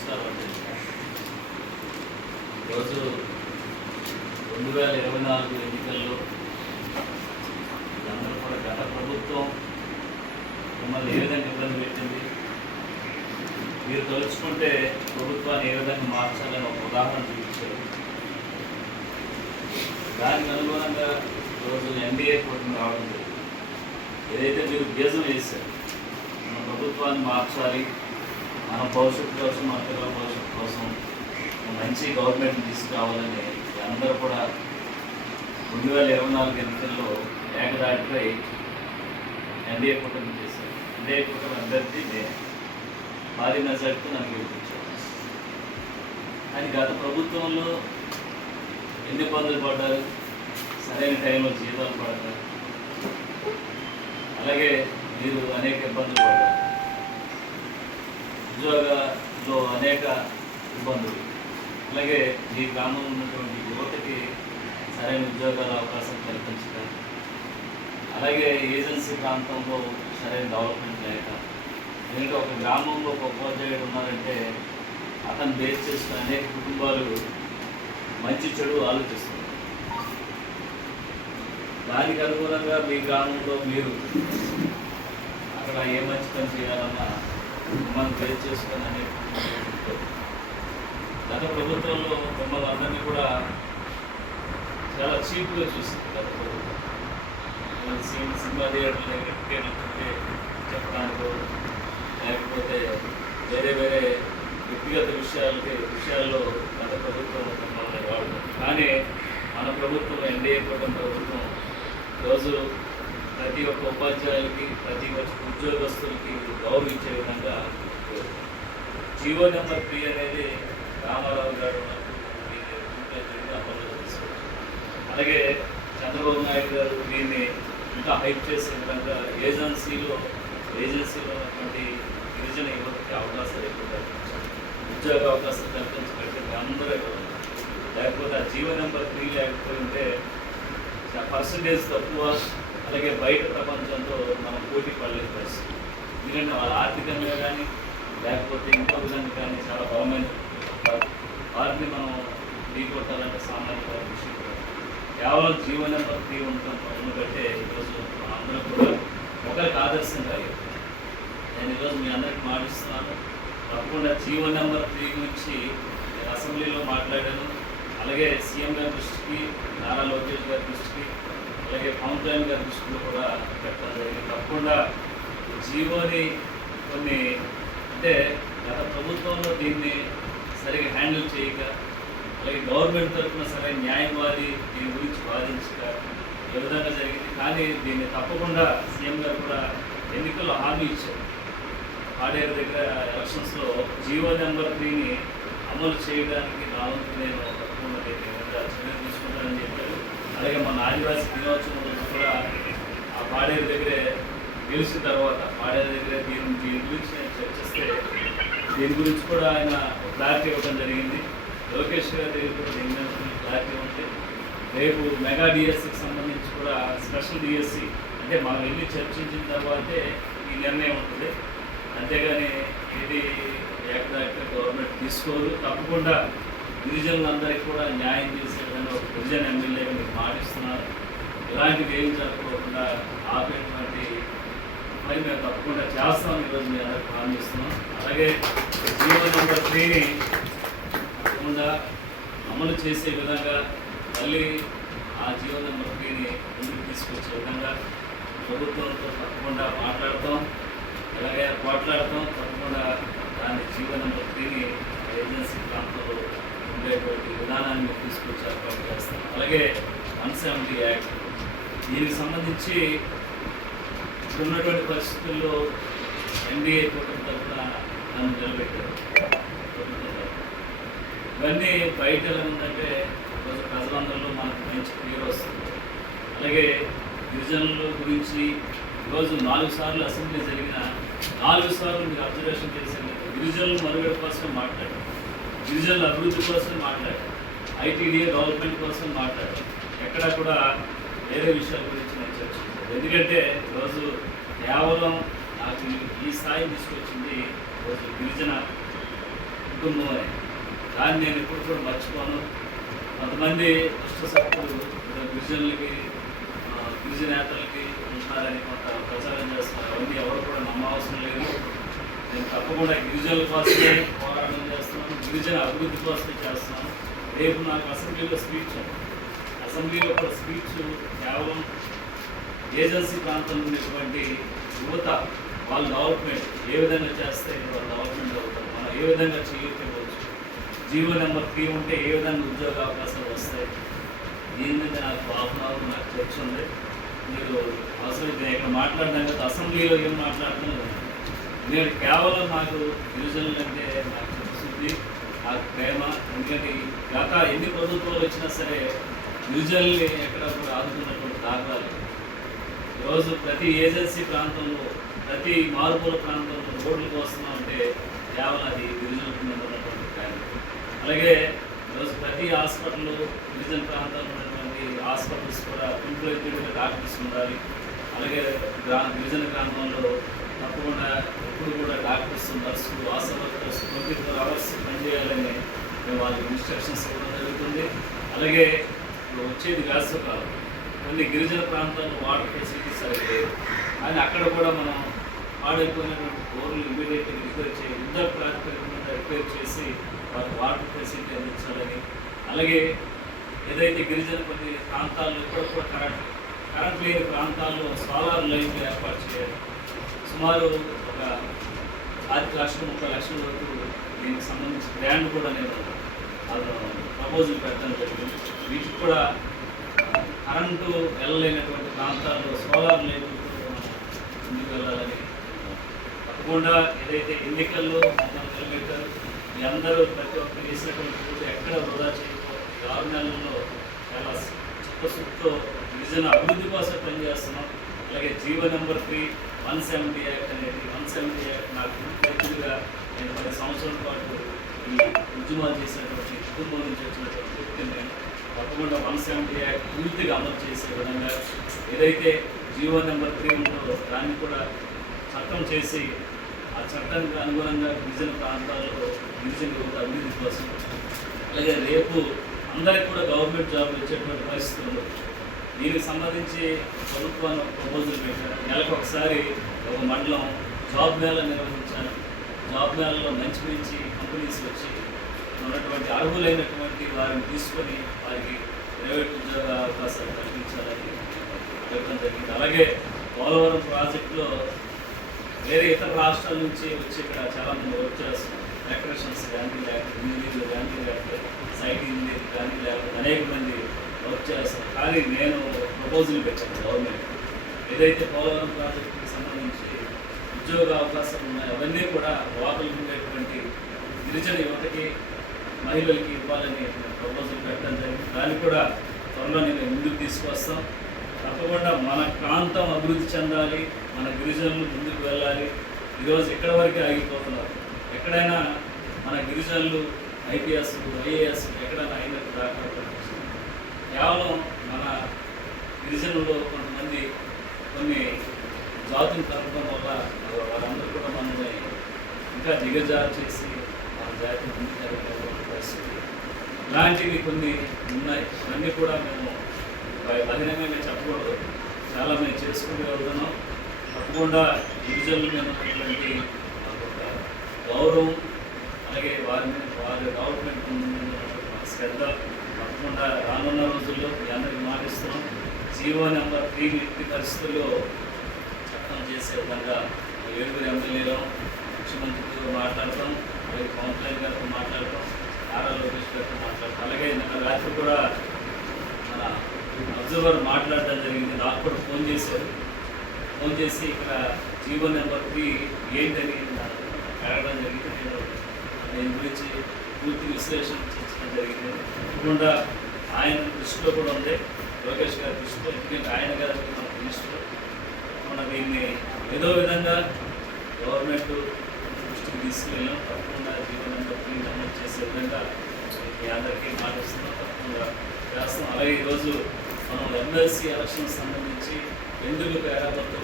నమస్కారం అండి. ఈరోజు 2024 ఎన్నికల్లో అందరూ కూడా గత ప్రభుత్వం మిమ్మల్ని ఏ విధంగా ఇబ్బంది పెట్టింది, మీరు తలుచుకుంటే ప్రభుత్వాన్ని ఏ విధంగా మార్చాలని ఒక ఉదాహరణ చూపించారు. దానికి అనుగుణంగా ఈరోజు ఎన్డీఏ కూటమి రావడం జరిగింది. ఏదైతే మీరు బీజం వేశారు, మన ప్రభుత్వాన్ని మార్చాలి, మన భవిష్యత్తు కోసం, మన పిల్లల భవిష్యత్తు కోసం మంచి గవర్నమెంట్ తీసుకురావాలని అందరూ కూడా 2024 ఎన్నికల్లో ఏకదాటిపై ఎన్డీఏ కూటమి చేశారు. ఎన్డీఏ కూటమి అభ్యర్థి నేను భారీ మెజార్టీతో నాకు గెలిపించాను. కానీ గత ప్రభుత్వంలో ఎన్ని ఇబ్బందులు పడ్డారు, సరైన టైంలో జీతాలు పడతారు, అలాగే మీరు అనేక ఇబ్బందులు పడ్డారు, ఉద్యోగాల్లో అనేక ఇబ్బందులు, అలాగే మీ గ్రామంలో ఉన్నటువంటి యువతకి సరైన ఉద్యోగాల అవకాశం కల్పించడం, అలాగే ఏజెన్సీ ప్రాంతంలో సరైన డెవలప్మెంట్ లేక, ఎందుకంటే ఒక గ్రామంలో ఒక ఉపాధ్యాయుడు ఉన్నారంటే అతను బేస్ చేసుకుని అనేక కుటుంబాలు మంచి చెడు ఆలోచిస్తున్నారు. దానికి అనుగుణంగా మీ గ్రామంలో మీరు అక్కడ ఏ మంచి పని చేయాలన్నా మిమ్మల్ని బేస్ చేసుకుని అనేక గత ప్రభుత్వంలో మిమ్మల్ని అందరినీ కూడా చాలా చీప్గా చూసింది. గత ప్రభుత్వం సినిమా థియేటర్లు టికెట్లు చెప్పడానికో లేకపోతే వేరే వేరే వ్యక్తిగత విషయాల్లో గత ప్రభుత్వం మిమ్మల్ని వాడుతుంది. కానీ మన ప్రభుత్వం ఎన్డీఏ కూటమి ప్రభుత్వం రోజు ప్రతి ఒక్క ఉపాధ్యాయులకి, ప్రతి ఒక్క ఉద్యోగస్తులకి గౌరవించే విధంగా జీవో నెంబర్ 3 అనేది రామారావు గారు అమలు తీసుకుంటారు. అలాగే చంద్రబాబు నాయుడు గారు దీన్ని ఇంకా హైప్ చేసే విధంగా ఏజెన్సీలో ఉన్నటువంటి గిరిజన యువతకి అవకాశాలు ఎక్కువ కల్పించారు, ఉద్యోగ అవకాశాలు కల్పించగలిగితే అందరూ లేకపోతే ఆ జీవో నెంబర్ 3 లేకపోతే పర్సంటేజ్ తక్కువ, అలాగే బయట ప్రపంచంతో మనం పోటీ పడలేని పరిస్థితి. ఎందుకంటే వాళ్ళ ఆర్థికంగా కానీ లేకపోతే ఇంకో విధంగా కానీ చాలా బలమైన వారిని మనం ఢీకొట్టాలంటే సామాజిక విషయం కేవలం జీవో నెంబర్ 3 ఉండటం కంటే ఈరోజు అందరూ కూడా ఒకరికి ఆదర్శంగా అయ్యారు. నేను ఈరోజు మీ అందరికి మాటిస్తున్నాను, తప్పకుండా జీవో నెంబర్ 3 గురించి నేను అసెంబ్లీలో మాట్లాడాను. అలాగే సీఎం గారి దృష్టికి, నారా లోకేష్ గారి దృష్టికి, అలాగే పవన్ కళ్యాణ్ గారి దృష్టిలో కూడా పెట్టడం జరిగింది. తప్పకుండా జీవోని కొన్ని అంటే గత ప్రభుత్వంలో దీన్ని సరిగా హ్యాండిల్ చేయక, అలాగే గవర్నమెంట్ తరఫున సరైన న్యాయవాది దీని గురించి వాదించక ఏ విధంగా జరిగింది. కానీ దీన్ని తప్పకుండా సీఎం గారు కూడా ఎన్నికల్లో హామీ ఇచ్చారు. పాడేరు దగ్గర ఎలక్షన్స్లో జీవో నెంబర్ 3ని అమలు చేయడానికి నా వంతు నేను తప్పకుండా చర్యలు తీసుకుంటానని చెప్పారు. అలాగే మన ఆదివాసీ దినోత్సవం రోజు కూడా ఆ పాడేరు దగ్గరే గెలిచిన తర్వాత పాడేరు దగ్గరే దీని గురించి నేను చర్చిస్తే దీని గురించి కూడా ఆయన క్లారిటీ ఇవ్వడం జరిగింది. లోకేష్ గారి దగ్గర కూడా దీని మీద క్లారిటీ ఉంది. రేపు మెగా డిఎస్సికి సంబంధించి కూడా స్పెషల్ డిఎస్సి అంటే మనం వెళ్ళి చర్చించిన తర్వాతే ఈ నిర్ణయం ఉంటుంది. అంతేగాని ఇది ఏకదాటిగా గవర్నమెంట్ తీసుకోదు. తప్పకుండా గిరిజనులందరికీ కూడా న్యాయం చేసే విధంగా ఒక గిరిజన ఎమ్మెల్యేగా మీకు మాటిస్తున్నారు. ఇలాంటివి ఏం జరగకుండా ఆపేటువంటి మరి మేము తప్పకుండా చేస్తాం. ఈరోజు మేము అందరికీ హామీ ఇస్తున్నాం. అలాగే జీవో నెంబర్ 3ని తప్పకుండా అమలు చేసే విధంగా మళ్ళీ ఆ జీవో నెంబర్ 3ని ముందుకు తీసుకొచ్చే విధంగా ప్రభుత్వంతో తప్పకుండా మాట్లాడతాం, అలాగే పోట్లాడతాం. తప్పకుండా దాన్ని జీవో నెంబర్ 3ని ఏజెన్సీ ప్రాంతంలో ఉండేటువంటి విధానాన్ని తీసుకొచ్చి ఏర్పాటు చేస్తాం. అలాగే 170 యాక్ట్ దీనికి సంబంధించి ఉన్నటువంటి పరిస్థితుల్లో ఎన్డీఏ కూటమి తరఫున నన్ను నిలబెట్టారు. ఇవన్నీ బయట ఎలా ఉందంటే ఈరోజు ప్రజలందరిలో మనకు మంచి పేరు వస్తుంది. అలాగే గిరిజనుల గురించి ఈరోజు 4 సార్లు అసెంబ్లీ జరిగిన 4 సార్లు మీరు అబ్జర్వేషన్ చేసేది గిరిజనుల మనుగడ కోసం మాట్లాడారు, గిరిజనుల అభివృద్ధి కోసం మాట్లాడారు, ఐటీడీఏ డెవలప్మెంట్ కోసం మాట్లాడారు. ఎక్కడా కూడా వేరే విషయాల గురించి నేను చర్చించాను. ఎందుకంటే ఈరోజు కేవలం నాకు ఈ స్థాయి తీసుకొచ్చింది ఈరోజు గిరిజన కుటుంబం అని. దాన్ని నేను ఎప్పుడు కూడా మర్చిపోను. కొంతమంది దుష్టశక్తులు గిరిజనులకి గిరిజనేతలకి ఉంటున్నారని కొంత ప్రచారం చేస్తున్నారు. అవన్నీ ఎవరు కూడా నమ్మవసరం లేదు. నేను తప్పకుండా గిరిజనుల కోసమే పోరాటం చేస్తున్నాను, గిరిజన అభివృద్ధి కోసమే చేస్తున్నాను. రేపు నాకు అసెంబ్లీలో స్పీచ్ ఉంది. అసెంబ్లీలో కూడా స్పీచ్ కేవలం ఏజెన్సీ ప్రాంతంలో ఉన్నటువంటి యువత వాళ్ళ డెవలప్మెంట్ ఏ విధంగా చేస్తే వాళ్ళ డెవలప్మెంట్ అవుతారు, మనం ఏ విధంగా చేయకపోవచ్చు, జీవో నెంబర్ 3 ఉంటే ఏ విధంగా ఉద్యోగ అవకాశాలు వస్తాయి, దీని మీద నాకు హాఫ్ అన్ అవర్ నాకు చర్చ ఉంది. మీరు అవసరమైతే ఇక్కడ మాట్లాడడానికి అసెంబ్లీలో ఏం మాట్లాడుతున్నాను నేను కేవలం నాకు గిరిజనులు అంటే నాకు తెలుస్తుంది, నాకు ప్రేమ. ఎందుకంటే గత ఎన్ని ప్రభుత్వాలు వచ్చినా సరే గిరిజనుల్ని ఎక్కడ కూడా ఆదుకున్నటువంటి దాఖలాలు. ఈరోజు ప్రతి ఏజెన్సీ ప్రాంతంలో ప్రతి మారుమూల ప్రాంతంలో రోడ్లకు వస్తున్నామంటే కేవలం అది గిరిజనులకు ఉన్నటువంటి కార్యం. అలాగే ఈరోజు ప్రతి హాస్పిటల్ గిరిజన ప్రాంతాల్లో ఉన్నటువంటి హాస్పిటల్స్ కూడా ఇంప్రూవ్మెంట్గా డాక్టర్స్ ఉండాలి. అలాగే గిరిజన గ్రామంలో తప్పకుండా ఎప్పుడు కూడా డాక్టర్స్, నర్సులు, ఆశా వర్కర్స్ 24 hours పనిచేయాలని మేము వాళ్ళకి ఇన్స్ట్రక్షన్స్ ఇవ్వడం జరుగుతుంది. అలాగే ఇప్పుడు వచ్చేది వేసవికాలం, కొన్ని గిరిజన ప్రాంతాల్లో వాటర్ ఫెసిలిటీ సరిపోలేదు కానీ అక్కడ కూడా మనం పాడైపోయినటువంటి బోర్లు ఇమీడియట్గా రిపేర్ చేయాలి, యుద్ధ ప్రాతిపదికన రిపేర్ చేసి వాళ్ళకి వాటర్ ఫెసిలిటీ అందించాలని. అలాగే ఏదైతే గిరిజన కొన్ని ప్రాంతాల్లో కూడా కరెంట్ లేని ప్రాంతాల్లో సోలార్ లైన్లు ఏర్పాటు చేయాలి. సుమారు ఒక 5 లక్షలు 30 లక్షల వరకు దీనికి సంబంధించిన గ్రాండ్ కూడా నేను ప్రపోజల్ పెట్టడం జరిగింది. వీటికి కూడా కరెంటు వెళ్ళలేనటువంటి ప్రాంతాల్లో సోలార్ లైన్లతో ముందుకు వెళ్ళాలని. తప్పకుండా ఏదైతే ఎన్నికల్లో మమ్మల్ని నిలబెట్టారు, మీ అందరూ ప్రతి ఒక్కరు చేసినటువంటి పూట ఎక్కడ వృధా చేయకపోతే 6 నెలల్లో చాలా చిత్తశుద్ధితో గిరిజన అభివృద్ధి కోసం పనిచేస్తున్నాం. అలాగే జీవో నెంబర్ 3 170 యాక్ట్ అనేది 170 యాక్ట్ నాకు పూర్తిగా నేను 10 సంవత్సరాల పాటు ఈ ఉద్యమాలు చేసినటువంటి కుటుంబం నుంచి వచ్చినటువంటి వ్యక్తి నేను. తప్పకుండా 170 యాక్ట్ పూర్తిగా అమలు చేసే విధంగా ఏదైతే జీవో నెంబర్ 3 ఉందో దాన్ని కూడా చట్టం చేసి ఆ చట్టానికి అనుగుణంగా గిరిజన ప్రాంతాల్లో గిరిజన యువత అభివృద్ధి కోసం. అలాగే రేపు అందరికి కూడా గవర్నమెంట్ జాబ్లు వచ్చేటువంటి పరిస్థితులు దీనికి సంబంధించి ప్రభుత్వాన్ని ప్రపోజల్ పెట్టారు. నెలకు ఒకసారి ఒక మండలం జాబ్ మేళా నిర్వహించాను. జాబ్ మేళలో మంచి మంచి కంపెనీస్ వచ్చి ఉన్నటువంటి అర్హులైనటువంటి వారిని తీసుకొని వారికి ప్రైవేట్ ఉద్యోగ అవకాశాలు కల్పించాలని చెప్పడం జరిగింది. అలాగే పోలవరం ప్రాజెక్టులో వేరే ఇతర రాష్ట్రాల నుంచి వచ్చి ఇక్కడ చాలామంది వర్క్ చేస్తున్నారు. ఎలక్ట్రీషియన్స్ కానీ లేకపోతే ఇంజనీర్లు కానీ లేకపోతే సైట్ ఇంజనీర్ కానీ లేకపోతే అనేక మంది వర్క్ చేస్తారు. కానీ నేను ప్రపోజల్ పెట్టాను గవర్నమెంట్ ఏదైతే పోలవరం ప్రాజెక్టుకి సంబంధించి ఉద్యోగ అవకాశాలు ఉన్నాయో అవన్నీ కూడా లోకల్ ఉండేటువంటి గిరిజన యువతకి మహిళలకి ఇవ్వాలని ప్రపోజల్ పెట్టడం జరిగింది. దాన్ని కూడా త్వరలో నేను ముందుకు తీసుకొస్తాం. తప్పకుండా మన ప్రాంతం అభివృద్ధి చెందాలి, మన గిరిజనులు ముందుకు వెళ్ళాలి. ఈరోజు ఎక్కడి వరకే ఆగిపోతున్నారు. ఎక్కడైనా మన గిరిజనులు ఐపీఎస్ ఐఏఎస్ ఎక్కడైనా అయినట్టు దాకా కేవలం మన గిరిజనుల్లో కొంతమంది కొన్ని జాతులు కలపడం వల్ల వారందరూ కూడా మనల్ని ఇంకా దిగజారు చేసి మన జాతి ముందుకు జరగడం పరిస్థితి ఇలాంటివి కొన్ని ఉన్నాయి. ఇవన్నీ కూడా మేము బహిరంగంగా చెప్పకూడదు, చాలా మేము చేసుకుంటూ వెళ్తున్నాం. తప్పకుండా గిరిజనుల మీద ఉన్నటువంటి ఒక గౌరవం అలాగే వారి డెవలప్మెంట్ శ్రద్ధ తప్పకుండా రానున్న రోజుల్లో మీ అందరికీ మాటిస్తున్నాం. జీవో నెంబర్ 3 ఎట్టి పరిస్థితుల్లో చట్టం చేసే విధంగా 7 ఎమ్మెల్యేలు ముఖ్యమంత్రితో మాట్లాడతాం, అలాగే పవన్ కళ్యాణ్ గారితో మాట్లాడతాం, నారా లోకేష్ గారితో మాట్లాడతాం. అలాగే నిన్న రాత్రి కూడా మన అబ్జర్వర్ మాట్లాడడం జరిగింది. నాకు కూడా ఫోన్ చేశారు. ఫోన్ చేసి ఇక్కడ జీవో నెంబర్ 3 ఏంటని అడగడం జరిగింది. నేను దీని గురించి పూర్తి విశ్లేషణ చర్చించడం జరిగింది. తప్పకుండా ఆయన దృష్టిలో కూడా ఉంది, లోకేష్ గారి దృష్టిలో, ఎందుకంటే ఆయన గారికి మన దృష్టిలో మన దీన్ని ఏదో విధంగా గవర్నమెంట్ దృష్టికి తీసుకువెళ్ళాం. తప్పకుండా జీవో నెంబర్ 3 అమలు చేసే విధంగా మీ అందరికీ మాటిస్తున్నాం, తప్పకుండా చేస్తాం. అలాగే ఈరోజు మనం ఎమ్మెల్సీ ఎలక్షన్ సంబంధించి ఎందుకు పేరాపత్రం